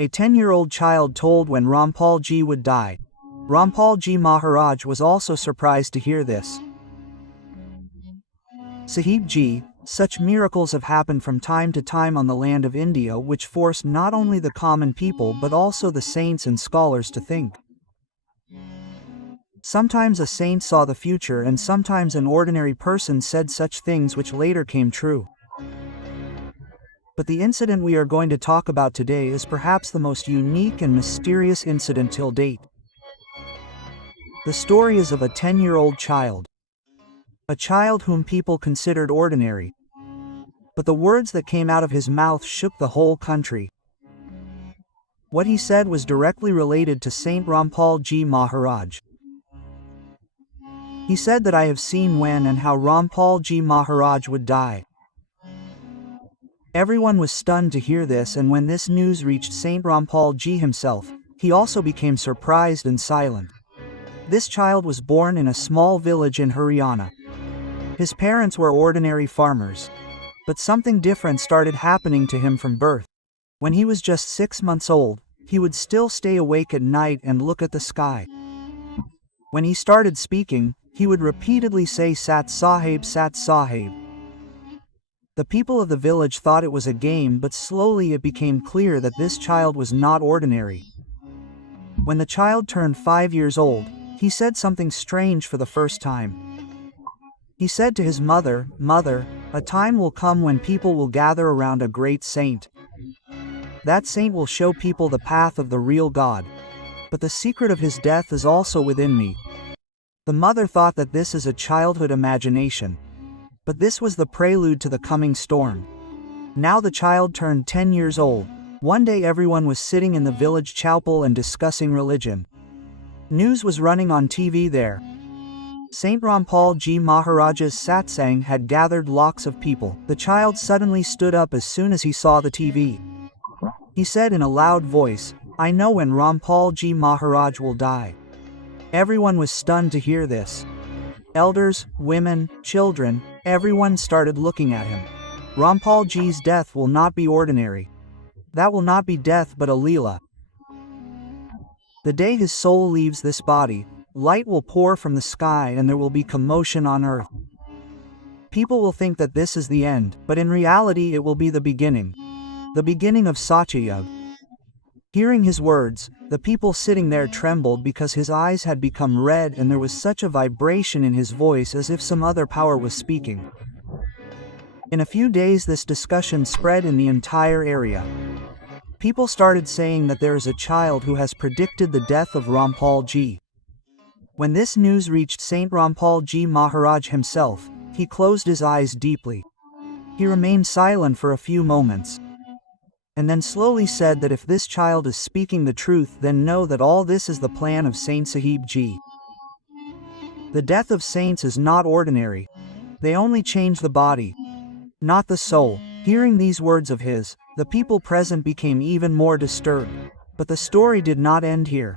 A 10-year-old child told when Rampal ji would die. Rampal ji Maharaj was also surprised to hear this. Sahib ji, such miracles have happened from time to time on the land of India which forced not only the common people but also the saints and scholars to think. Sometimes a saint saw the future and sometimes an ordinary person said such things which later came true. But the incident we are going to talk about today is perhaps the most unique and mysterious incident till date. The story is of a 10-year-old child. A child whom people considered ordinary. But the words that came out of his mouth shook the whole country. What he said was directly related to Saint Rampal ji Maharaj. He said that I have seen when and how Rampal ji Maharaj would die. Everyone was stunned to hear this, and when this news reached Saint Rampal ji himself, he also became surprised and silent. This child was born in a small village in Haryana. His parents were ordinary farmers. But something different started happening to him from birth. When he was just 6 months old, he would still stay awake at night and look at the sky. When he started speaking, he would repeatedly say Sat Sahib, Sat Sahib. The people of the village thought it was a game, but slowly it became clear that this child was not ordinary. When the child turned 5 years old, he said something strange for the first time. He said to his mother, "Mother, a time will come when people will gather around a great saint. That saint will show people the path of the real God. But the secret of his death is also within me." The mother thought that this is a childhood imagination. But this was the prelude to the coming storm. Now the child turned 10 years old. One day everyone was sitting in the village chapel and discussing religion. News was running on TV there. Saint Rampal ji Maharaj's satsang had gathered lakhs of people. The child suddenly stood up as soon as he saw the TV. He said in a loud voice, "I know when Rampal ji Maharaj will die." Everyone was stunned to hear this. Elders, women, children, everyone started looking at him. Rampal ji's death will not be ordinary. That will not be death but a leela. The day his soul leaves this body, light will pour from the sky and there will be commotion on earth. People will think that this is the end, but in reality it will be the beginning of Satyayug. Hearing his words, the people sitting there trembled because his eyes had become red and there was such a vibration in his voice as if some other power was speaking. In a few days this discussion spread in the entire area. People started saying that there is a child who has predicted the death of Rampal ji. When this news reached Saint Rampal ji Maharaj himself, he closed his eyes deeply. He remained silent for a few moments, and then slowly said that if this child is speaking the truth, then know that all this is the plan of Saint Sahib ji. The death of saints is not ordinary. They only change the body, not the soul. Hearing these words of his, the people present became even more disturbed. But the story did not end here.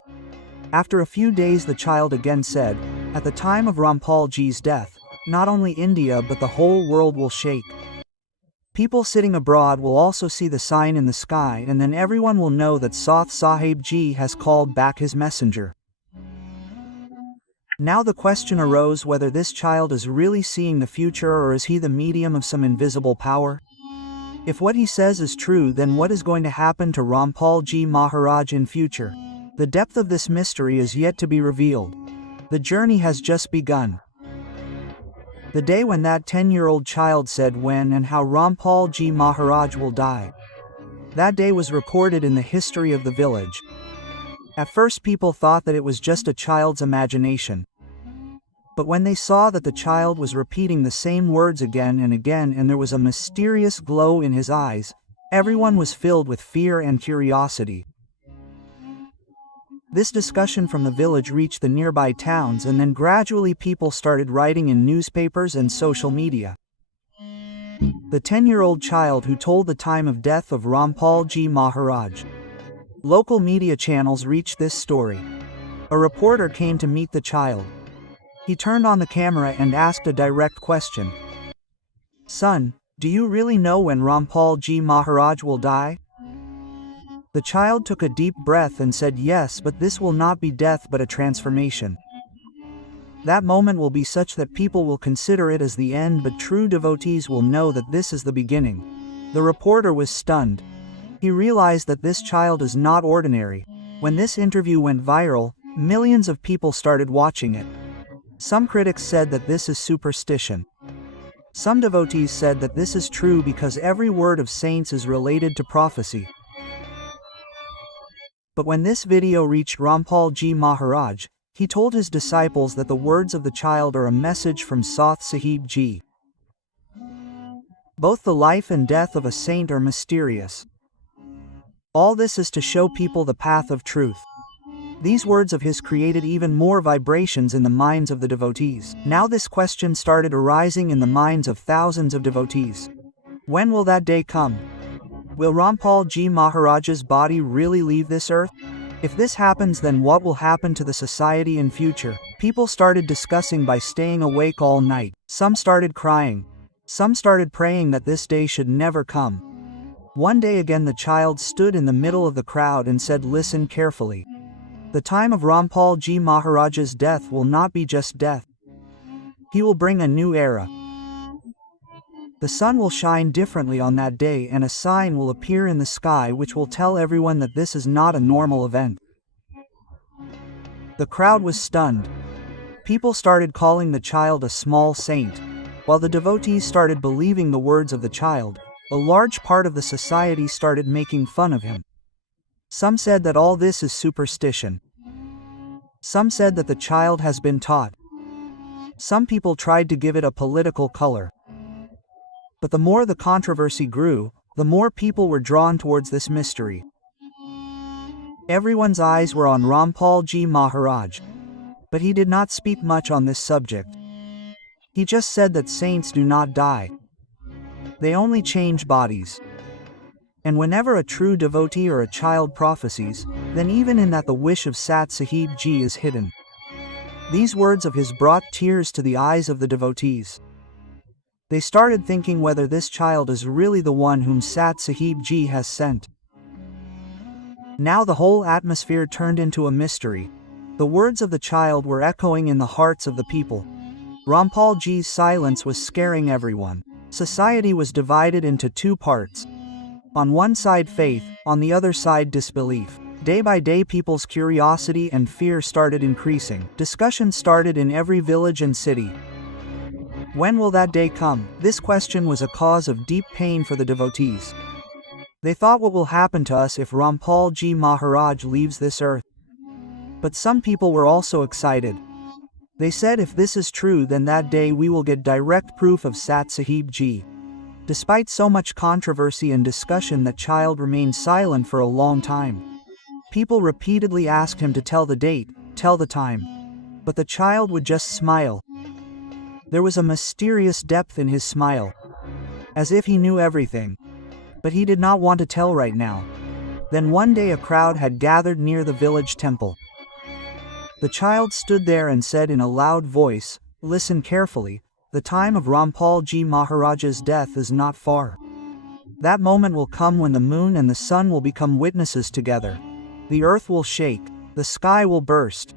After a few days the child again said, "At the time of Rampal ji's death, not only India but the whole world will shake. People sitting abroad will also see the sign in the sky, and then everyone will know that Sat Sahib ji has called back his messenger." Now the question arose whether this child is really seeing the future or is he the medium of some invisible power? If what he says is true, then what is going to happen to Rampal ji Maharaj in future? The depth of this mystery is yet to be revealed. The journey has just begun. The day when that 10-year-old child said when and how Rampal ji Maharaj will die. That day was recorded in the history of the village. At first people thought that it was just a child's imagination. But when they saw that the child was repeating the same words again and again and there was a mysterious glow in his eyes, everyone was filled with fear and curiosity. This discussion from the village reached the nearby towns, and then gradually people started writing in newspapers and social media. The 10-year-old child who told the time of death of Rampal ji Maharaj. Local media channels reached this story. A reporter came to meet the child. He turned on the camera and asked a direct question. "Son, do you really know when Rampal ji Maharaj will die?" The child took a deep breath and said, "Yes, but this will not be death but a transformation. That moment will be such that people will consider it as the end, but true devotees will know that this is the beginning." The reporter was stunned. He realized that this child is not ordinary. When this interview went viral, millions of people started watching it. Some critics said that this is superstition. Some devotees said that this is true because every word of saints is related to prophecy. But when this video reached Rampal Ji Maharaj, he told his disciples that the words of the child are a message from Sath Sahib Ji. Both the life and death of a saint are mysterious. All this is to show people the path of truth. These words of his created even more vibrations in the minds of the devotees. Now this question started arising in the minds of thousands of devotees. When will that day come? Will Rampal Ji Maharaj's body really leave this earth? If this happens, then what will happen to the society in future? People started discussing by staying awake all night. Some started crying. Some started praying that this day should never come. One day again the child stood in the middle of the crowd and said, "Listen carefully. The time of Rampal Ji Maharaj's death will not be just death. He will bring a new era. The sun will shine differently on that day, and a sign will appear in the sky which will tell everyone that this is not a normal event." The crowd was stunned. People started calling the child a small saint. While the devotees started believing the words of the child, a large part of the society started making fun of him. Some said that all this is superstition. Some said that the child has been taught. Some people tried to give it a political color. But the more the controversy grew, the more people were drawn towards this mystery. Everyone's eyes were on Rampal Ji Maharaj. But he did not speak much on this subject. He just said that saints do not die. They only change bodies. And whenever a true devotee or a child prophesies, then even in that the wish of Sat Sahib Ji is hidden. These words of his brought tears to the eyes of the devotees. They started thinking whether this child is really the one whom Sat Sahib Ji has sent. Now the whole atmosphere turned into a mystery. The words of the child were echoing in the hearts of the people. Rampal Ji's silence was scaring everyone. Society was divided into two parts. On one side faith, on the other side disbelief. Day by day people's curiosity and fear started increasing. Discussion started in every village and city. When will that day come? This question was a cause of deep pain for the devotees. They thought, what will happen to us if Rampal Ji Maharaj leaves this earth? But some people were also excited. They said, if this is true, then that day we will get direct proof of Sat Sahib Ji. Despite so much controversy and discussion, the child remained silent for a long time. People repeatedly asked him to tell the date, tell the time. But the child would just smile. There was a mysterious depth in his smile, as if he knew everything. But he did not want to tell right now. Then one day a crowd had gathered near the village temple. The child stood there and said in a loud voice, "Listen carefully, the time of Rampal Ji Maharaj's death is not far. That moment will come when the moon and the sun will become witnesses together. The earth will shake, the sky will burst.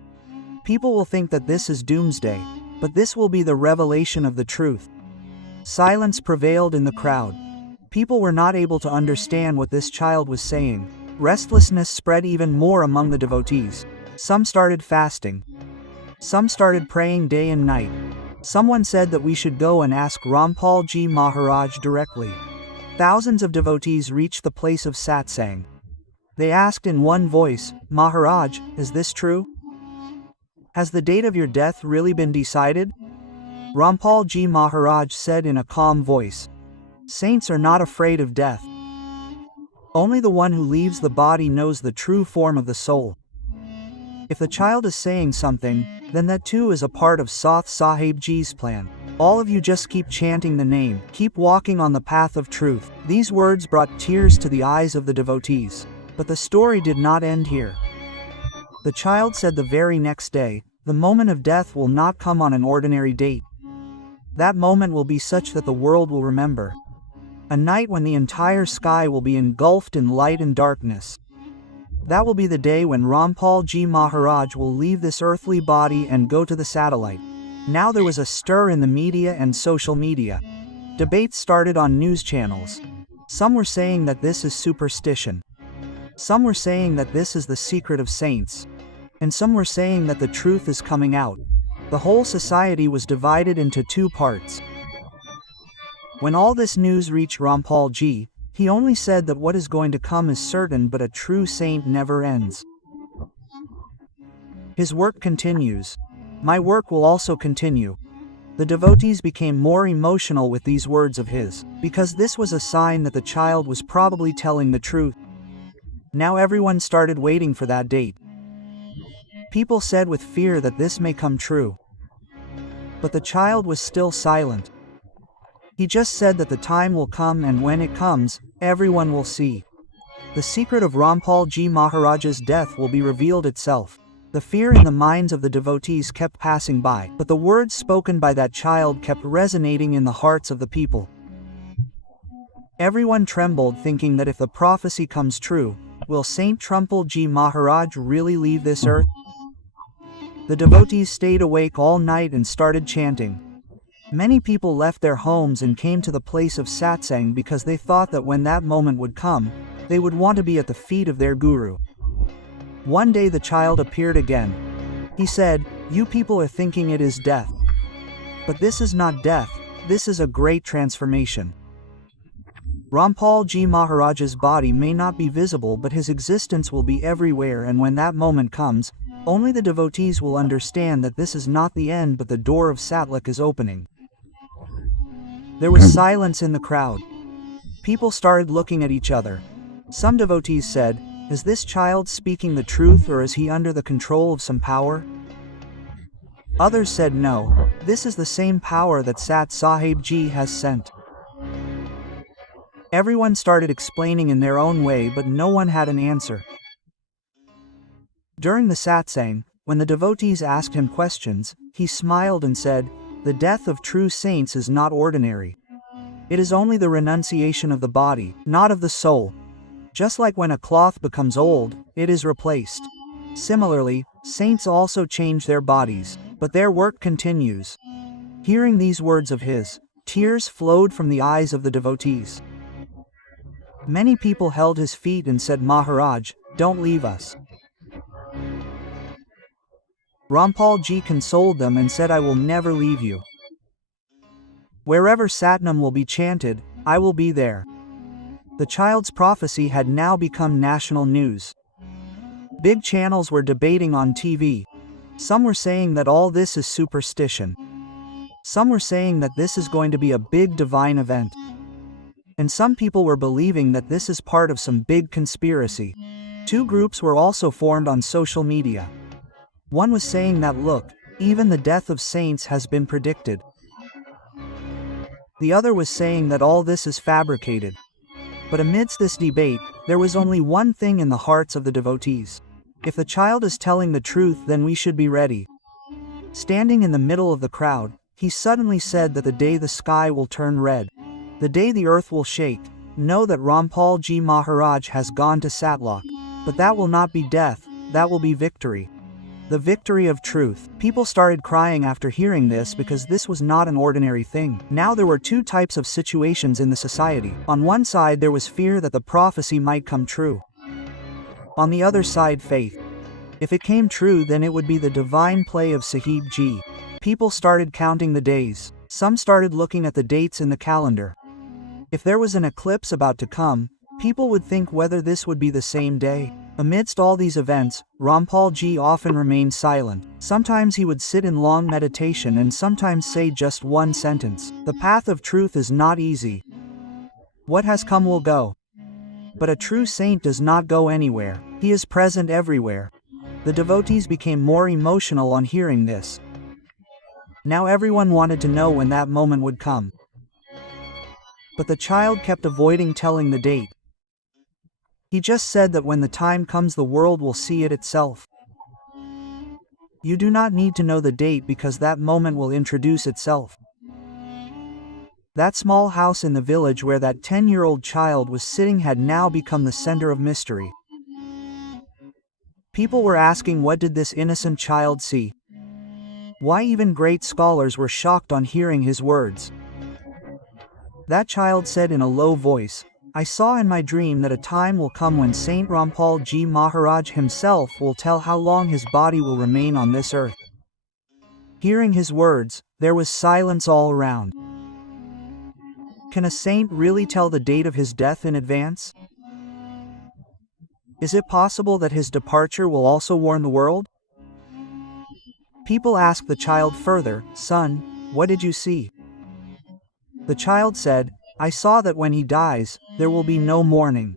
People will think that this is doomsday, but this will be the revelation of the truth." Silence prevailed in the crowd. People were not able to understand what this child was saying. Restlessness spread even more among the devotees. Some started fasting. Some started praying day and night. Someone said that we should go and ask Rampal Ji Maharaj directly. Thousands of devotees reached the place of satsang. They asked in one voice, "Maharaj, is this true? Has the date of your death really been decided?" Rampal Ji Maharaj said in a calm voice, "Saints are not afraid of death. Only the one who leaves the body knows the true form of the soul. If the child is saying something, then that too is a part of Sath Sahib Ji's plan. All of you just keep chanting the name, keep walking on the path of truth." These words brought tears to the eyes of the devotees. But the story did not end here. The child said the very next day, the moment of death will not come on an ordinary date. That moment will be such that the world will remember. A night when the entire sky will be engulfed in light and darkness. That will be the day when Rampal Ji Maharaj will leave this earthly body and go to the satellite. Now there was a stir in the media and social media. Debates started on news channels. Some were saying that this is superstition. Some were saying that this is the secret of saints. And some were saying that the truth is coming out. The whole society was divided into two parts. When all this news reached Rampal Ji, he only said that what is going to come is certain, but a true saint never ends. His work continues. My work will also continue. The devotees became more emotional with these words of his, because this was a sign that the child was probably telling the truth. Now everyone started waiting for that date. People said with fear that this may come true. But the child was still silent. He just said that the time will come, and when it comes, everyone will see. The secret of Rampal Ji Maharaj's death will be revealed itself. The fear in the minds of the devotees kept passing by, but the words spoken by that child kept resonating in the hearts of the people. Everyone trembled, thinking that if the prophecy comes true, will Saint Rampal Ji Maharaj really leave this earth? The devotees stayed awake all night and started chanting. Many people left their homes and came to the place of satsang because they thought that when that moment would come, they would want to be at the feet of their guru. One day the child appeared again. He said, "You people are thinking it is death. But this is not death, this is a great transformation. Rampal Ji Maharaj's body may not be visible, but his existence will be everywhere, and when that moment comes, only the devotees will understand that this is not the end, but the door of satlok is opening." There was silence in the crowd. People started looking at each other. Some devotees said, "Is this child speaking the truth, or is he under the control of some power?" Others said, "No, this is the same power that Sat Sahib Ji has sent." Everyone started explaining in their own way, but no one had an answer. During the satsang, when the devotees asked him questions, he smiled and said, "The death of true saints is not ordinary. It is only the renunciation of the body, not of the soul. Just like when a cloth becomes old, it is replaced. Similarly, saints also change their bodies, but their work continues." Hearing these words of his, tears flowed from the eyes of the devotees. Many people held his feet and said, "Maharaj, don't leave us." Rampal Ji consoled them and said, "I will never leave you. Wherever Satnam will be chanted, I will be there." The child's prophecy had now become national news. Big channels were debating on TV. Some were saying that all this is superstition. Some were saying that this is going to be a big divine event. And some people were believing that this is part of some big conspiracy. Two groups were also formed on social media. One was saying that, "Look, even the death of saints has been predicted." The other was saying that all this is fabricated. But amidst this debate, there was only one thing in the hearts of the devotees. If the child is telling the truth, then we should be ready. Standing in the middle of the crowd, he suddenly said that the day the sky will turn red, the day the earth will shake, know that Rampal Ji Maharaj has gone to satlok. But that will not be death, that will be victory. The victory of truth. People started crying after hearing this, because this was not an ordinary thing. Now there were two types of situations in the society. On one side there was fear that the prophecy might come true. On the other side, faith. If it came true, then it would be the divine play of Sahib Ji. People started counting the days. Some started looking at the dates in the calendar. If there was an eclipse about to come, people would think whether this would be the same day. Amidst all these events, Rampal Ji often remained silent. Sometimes he would sit in long meditation and sometimes say just one sentence. The path of truth is not easy. What has come will go. But a true saint does not go anywhere. He is present everywhere. The devotees became more emotional on hearing this. Now everyone wanted to know when that moment would come. But the child kept avoiding telling the date. He just said that when the time comes, the world will see it itself. You do not need to know the date, because that moment will introduce itself. That small house in the village where that 10-year-old child was sitting had now become the center of mystery. People were asking, what did this innocent child see? Why even great scholars were shocked on hearing his words. That child said in a low voice, I saw in my dream that a time will come when Saint Rampal Ji Maharaj himself will tell how long his body will remain on this earth. Hearing his words, there was silence all around. Can a saint really tell the date of his death in advance? Is it possible that his departure will also warn the world? People asked the child further, Son, what did you see? The child said, I saw that when he dies, there will be no mourning.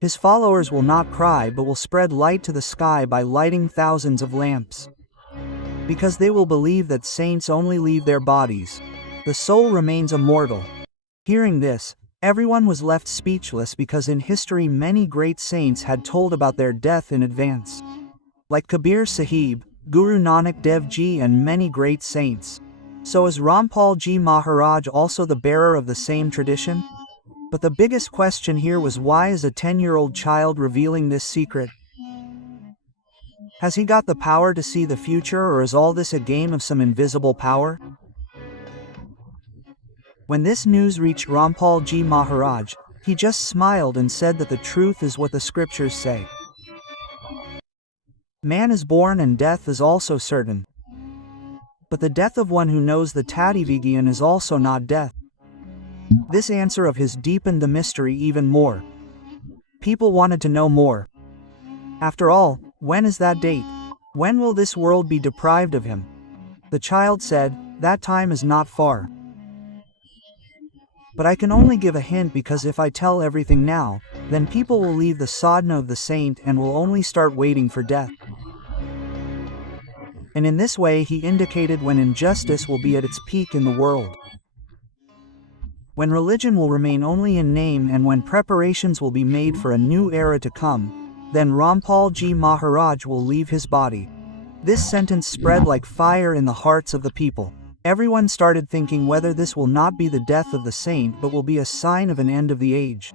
His followers will not cry but will spread light to the sky by lighting thousands of lamps. Because they will believe that saints only leave their bodies. The soul remains immortal. Hearing this, everyone was left speechless because in history many great saints had told about their death in advance. Like Kabir Sahib, Guru Nanak Dev Ji and many great saints. So is Rampal Ji Maharaj also the bearer of the same tradition? But the biggest question here was, why is a 10-year-old child revealing this secret? Has he got the power to see the future, or is all this a game of some invisible power? When this news reached Rampal Ji Maharaj, he just smiled and said that the truth is what the scriptures say. Man is born and death is also certain. But the death of one who knows the Tadivigyan is also not death. This answer of his deepened the mystery even more. People wanted to know more. After all, when is that date? When will this world be deprived of him? The child said, that time is not far. But I can only give a hint, because if I tell everything now, then people will leave the sadhana of the saint and will only start waiting for death. And in this way he indicated when injustice will be at its peak in the world. When religion will remain only in name and when preparations will be made for a new era to come, then Rampal Ji Maharaj will leave his body. This sentence spread like fire in the hearts of the people. Everyone started thinking whether this will not be the death of the saint but will be a sign of an end of the age.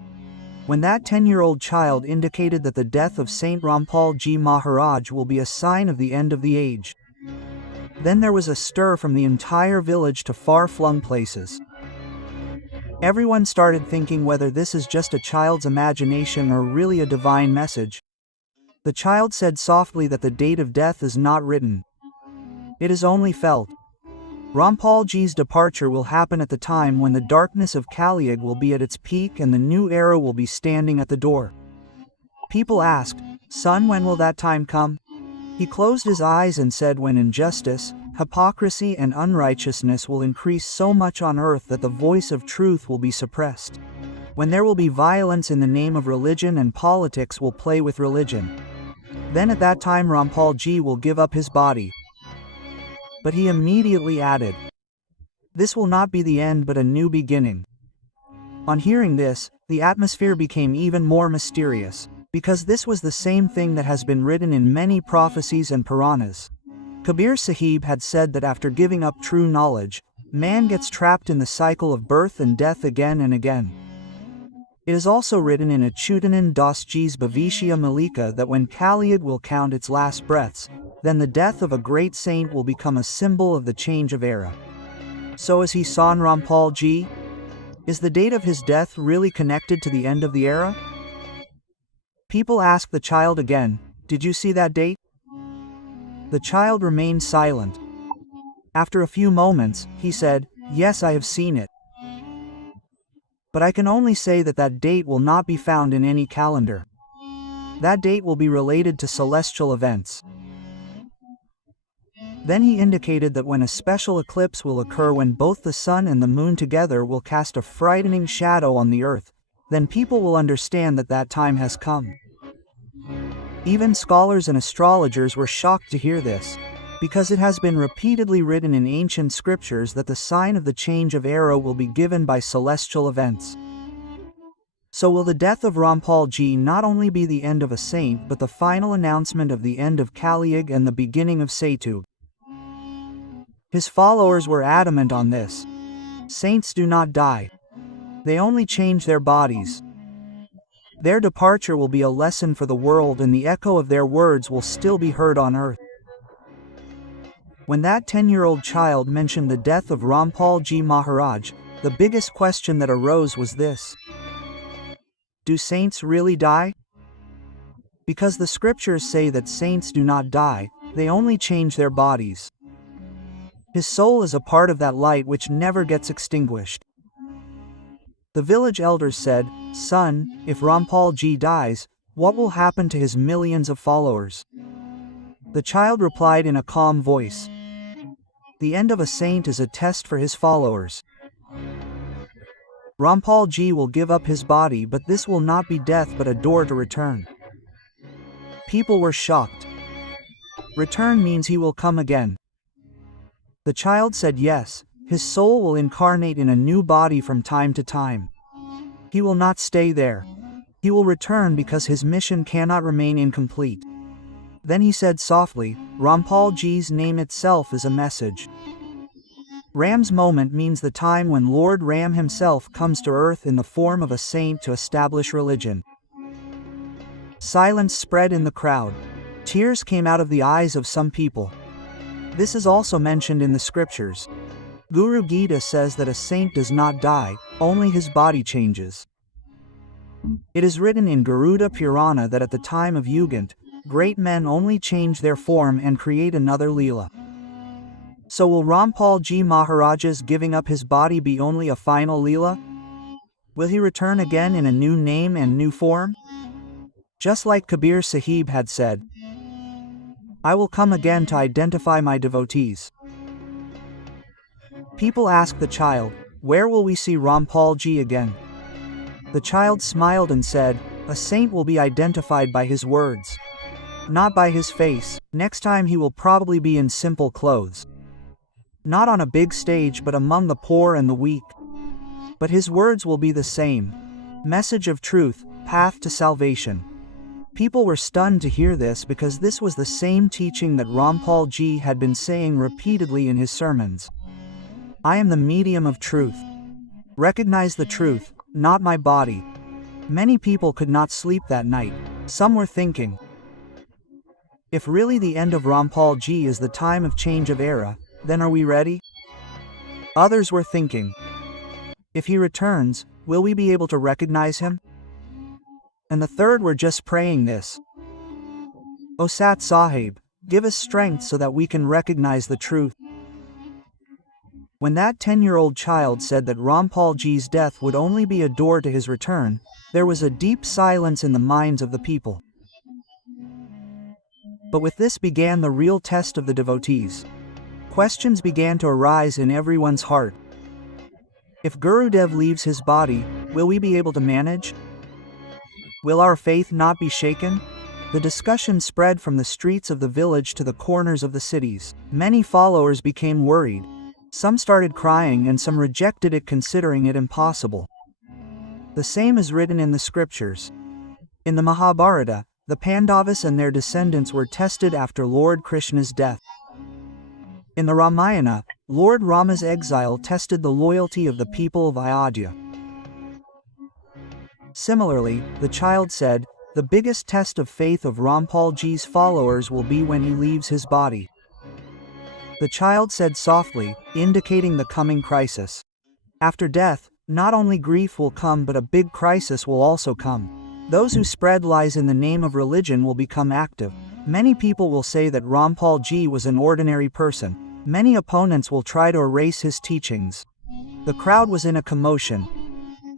When that 10-year-old child indicated that the death of Saint Rampal Ji Maharaj will be a sign of the end of the age, then there was a stir from the entire village to far-flung places. Everyone started thinking whether this is just a child's imagination or really a divine message. The child said softly that the date of death is not written. It is only felt. Rampal Ji's departure will happen at the time when the darkness of Kali Yuga will be at its peak and the new era will be standing at the door. People asked, Son, when will that time come? He closed his eyes and said, when injustice, hypocrisy and unrighteousness will increase so much on earth that the voice of truth will be suppressed. When there will be violence in the name of religion and politics will play with religion. Then at that time Rampal Ji will give up his body. But he immediately added, this will not be the end but a new beginning. On hearing this, the atmosphere became even more mysterious, because this was the same thing that has been written in many prophecies and Puranas. Kabir Sahib had said that after giving up true knowledge, man gets trapped in the cycle of birth and death again and again. It is also written in Achyutanand Das Ji's Bhavishyvani that when Kali Yuga will count its last breaths, then the death of a great saint will become a symbol of the change of era. So is he San Rampal Ji? Is the date of his death really connected to the end of the era? People asked the child again, did you see that date? The child remained silent. After a few moments, he said, yes, I have seen it. But I can only say that that date will not be found in any calendar. That date will be related to celestial events. Then he indicated that when a special eclipse will occur, when both the sun and the moon together will cast a frightening shadow on the earth, then people will understand that that time has come. Even scholars and astrologers were shocked to hear this, because it has been repeatedly written in ancient scriptures that the sign of the change of era will be given by celestial events. So will the death of Rampal Ji not only be the end of a saint but the final announcement of the end of Kali Yuga and the beginning of Satyug? His followers were adamant on this. Saints do not die. They only change their bodies. Their departure will be a lesson for the world, and the echo of their words will still be heard on earth. When that 10-year-old child mentioned the death of Rampal Ji Maharaj, the biggest question that arose was this: do saints really die? Because the scriptures say that saints do not die, they only change their bodies. His soul is a part of that light which never gets extinguished. The village elders said, "Son, if Rampal Ji dies, what will happen to his millions of followers?" The child replied in a calm voice, "The end of a saint is a test for his followers. Rampal Ji will give up his body, but this will not be death but a door to return." People were shocked. Return means he will come again. The child said yes, his soul will incarnate in a new body from time to time. He will not stay there. He will return because his mission cannot remain incomplete. Then he said softly, Rampal Ji's name itself is a message. Ram's moment means the time when Lord Ram himself comes to earth in the form of a saint to establish religion. Silence spread in the crowd. Tears came out of the eyes of some people. This is also mentioned in the scriptures. Guru Gita says that a saint does not die, only his body changes. It is written in Garuda Purana that at the time of Yugant, great men only change their form and create another Leela. So will Rampal Ji Maharaj's giving up his body be only a final Leela? Will he return again in a new name and new form? Just like Kabir Sahib had said, "I will come again to identify my devotees." People asked the child, "Where will we see Rampal Ji again?" The child smiled and said, "A saint will be identified by his words, not by his face. Next time he will probably be in simple clothes. Not on a big stage but among the poor and the weak. But his words will be the same. Message of truth, path to salvation." People were stunned to hear this because this was the same teaching that Rampal Ji had been saying repeatedly in his sermons. "I am the medium of truth. Recognize the truth, not my body." Many people could not sleep that night. Some were thinking, if really the end of Rampal Ji is the time of change of era, then are we ready? Others were thinking, if he returns, will we be able to recognize him? And the third were just praying this: "O Sat Sahib, give us strength so that we can recognize the truth." When that 10-year-old child said that Rampal Ji's death would only be a door to his return, there was a deep silence in the minds of the people. But with this began the real test of the devotees. Questions began to arise in everyone's heart. If Gurudev leaves his body, will we be able to manage? Will our faith not be shaken? The discussion spread from the streets of the village to the corners of the cities. Many followers became worried. Some started crying and some rejected it, considering it impossible. The same is written in the scriptures. In the Mahabharata, the Pandavas and their descendants were tested after Lord Krishna's death. In the Ramayana, Lord Rama's exile tested the loyalty of the people of Ayodhya. Similarly, the child said, the biggest test of faith of Rampal Ji's followers will be when he leaves his body. The child said softly, indicating the coming crisis. After death, not only grief will come but a big crisis will also come. Those who spread lies in the name of religion will become active. Many people will say that Rampal Ji was an ordinary person. Many opponents will try to erase his teachings. The crowd was in a commotion.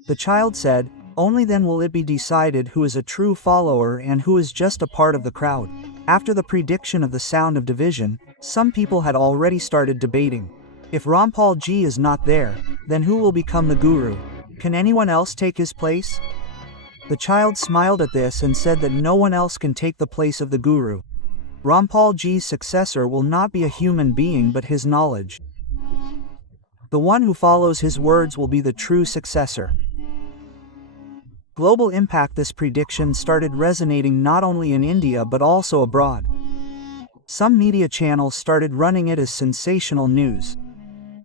The child said, only then will it be decided who is a true follower and who is just a part of the crowd. After the prediction of the sound of division, some people had already started debating. If Rampal Ji is not there, then who will become the guru? Can anyone else take his place? The child smiled at this and said that no one else can take the place of the guru. Rampal Ji's successor will not be a human being but his knowledge. The one who follows his words will be the true successor. Global impact. This prediction started resonating not only in India but also abroad. Some media channels started running it as sensational news.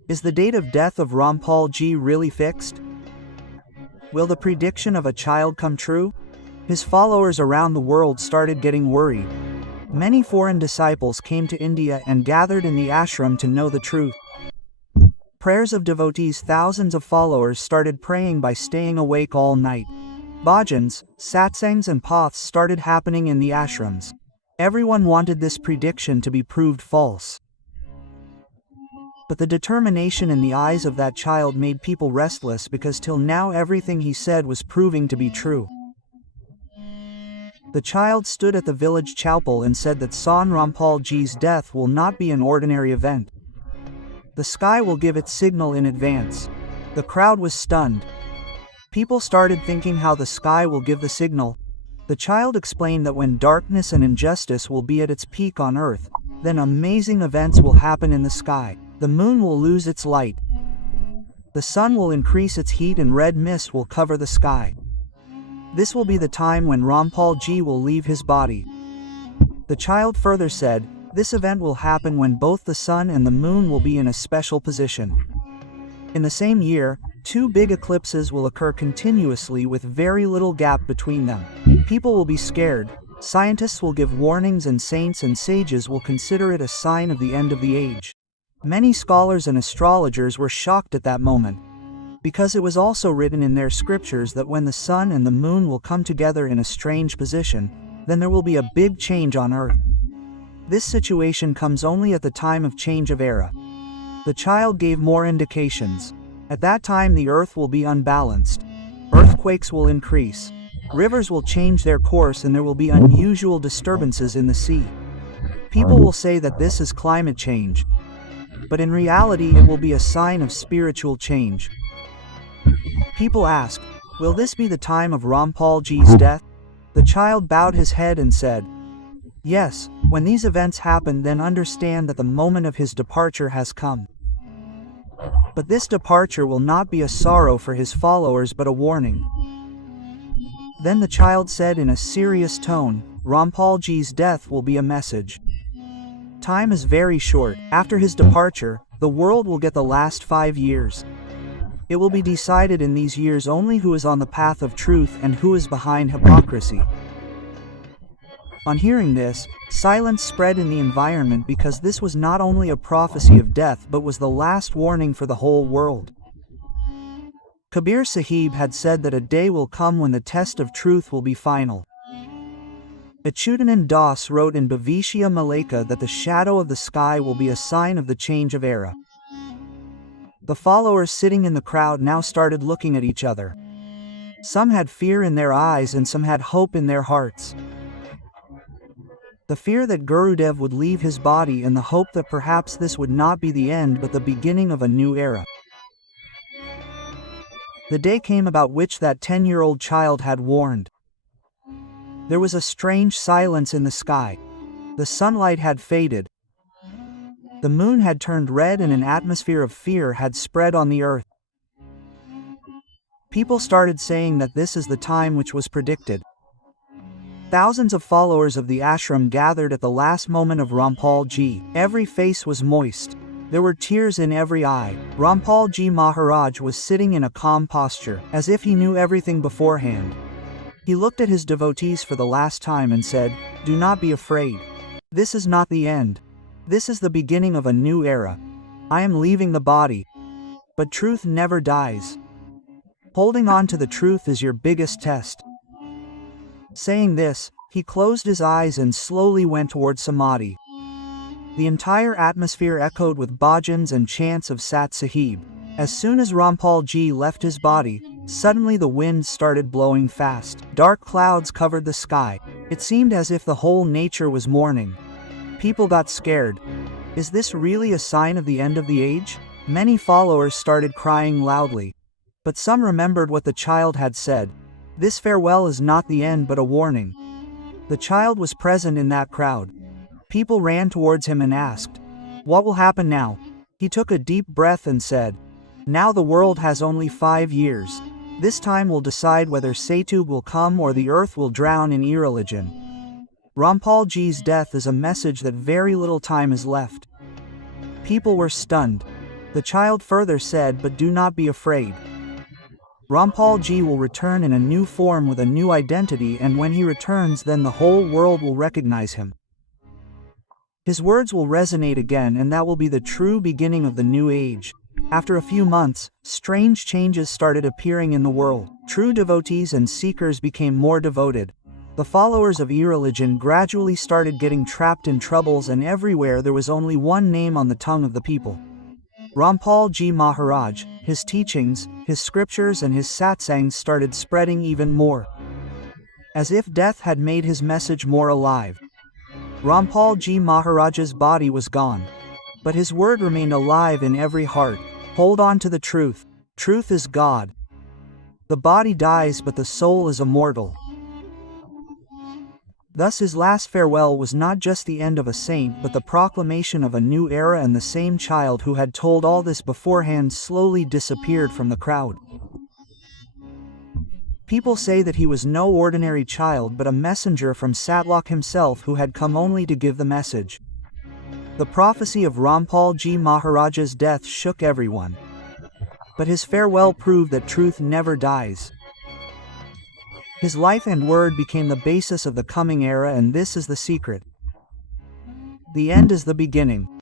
Is the date of death of Rampal Ji really fixed? Will the prediction of a child come true? His followers around the world started getting worried. Many foreign disciples came to India and gathered in the ashram to know the truth. Prayers of devotees, thousands of followers started praying by staying awake all night. Bhajans, satsangs and paths started happening in the ashrams. Everyone wanted this prediction to be proved false. But the determination in the eyes of that child made people restless because till now everything he said was proving to be true. The child stood at the village chapel and said that Sant Rampal Ji's death will not be an ordinary event. The sky will give its signal in advance. The crowd was stunned. People started thinking how the sky will give the signal. The child explained that when darkness and injustice will be at its peak on earth, then amazing events will happen in the sky. The moon will lose its light. The sun will increase its heat and red mist will cover the sky. This will be the time when Rampal Ji will leave his body. The child further said, this event will happen when both the sun and the moon will be in a special position. In the same year, 2 big eclipses will occur continuously with very little gap between them. People will be scared, scientists will give warnings and saints and sages will consider it a sign of the end of the age. Many scholars and astrologers were shocked at that moment, because it was also written in their scriptures that when the sun and the moon will come together in a strange position, then there will be a big change on earth. This situation comes only at the time of change of era. The child gave more indications. At that time the earth will be unbalanced. Earthquakes will increase. Rivers will change their course and there will be unusual disturbances in the sea. People will say that this is climate change. But in reality it will be a sign of spiritual change. People asked, will this be the time of Rampal Ji's death? The child bowed his head and said, yes, when these events happen then understand that the moment of his departure has come. But this departure will not be a sorrow for his followers but a warning. Then the child said in a serious tone, Rampal Ji's death will be a message. Time is very short. After his departure, the world will get the last 5 years. It will be decided in these years only who is on the path of truth and who is behind hypocrisy. On hearing this, silence spread in the environment because this was not only a prophecy of death but was the last warning for the whole world. Kabir Sahib had said that a day will come when the test of truth will be final. Achyutanand Das wrote in Bhavishyvani that the shadow of the sky will be a sign of the change of era. The followers sitting in the crowd now started looking at each other. Some had fear in their eyes and some had hope in their hearts. The fear that Gurudev would leave his body and the hope that perhaps this would not be the end but the beginning of a new era. The day came about which that 10-year-old child had warned. There was a strange silence in the sky. The sunlight had faded. The moon had turned red and an atmosphere of fear had spread on the earth. People started saying that this is the time which was predicted. Thousands of followers of the ashram gathered at the last moment of Rampal Ji. Every face was moist. There were tears in every eye. Rampal Ji Maharaj was sitting in a calm posture, as if he knew everything beforehand. He looked at his devotees for the last time and said, do not be afraid. This is not the end. This is the beginning of a new era. I am leaving the body. But truth never dies. Holding on to the truth is your biggest test. Saying this, he closed his eyes and slowly went toward Samadhi. The entire atmosphere echoed with bhajans and chants of Sat Sahib. As soon as Rampal Ji left his body, suddenly the wind started blowing fast. Dark clouds covered the sky. It seemed as if the whole nature was mourning. People got scared. Is this really a sign of the end of the age? Many followers started crying loudly. But some remembered what the child had said. This farewell is not the end but a warning. The child was present in that crowd. People ran towards him and asked, what will happen now? He took a deep breath and said, now the world has only 5 years. This time will decide whether Satug will come or the earth will drown in irreligion. Rampal Ji's death is a message that very little time is left. People were stunned. The child further said, but do not be afraid. Rampal Ji will return in a new form with a new identity, and when he returns, then the whole world will recognize him. His words will resonate again, and that will be the true beginning of the new age. After a few months, strange changes started appearing in the world. True devotees and seekers became more devoted. The followers of e-religion gradually started getting trapped in troubles, and everywhere there was only one name on the tongue of the people: Rampal Ji Maharaj. His teachings, his scriptures and his satsangs started spreading even more, as if death had made his message more alive. Rampal Ji Maharaj's body was gone, but his word remained alive in every heart. Hold on to the truth. Truth is God. The body dies, but the soul is immortal. Thus his last farewell was not just the end of a saint, but the proclamation of a new era, and the same child who had told all this beforehand slowly disappeared from the crowd. People say that he was no ordinary child, but a messenger from Satlok himself who had come only to give the message. The prophecy of Rampal Ji Maharaj's death shook everyone. But his farewell proved that truth never dies. His life and word became the basis of the coming era, and this is the secret. The end is the beginning.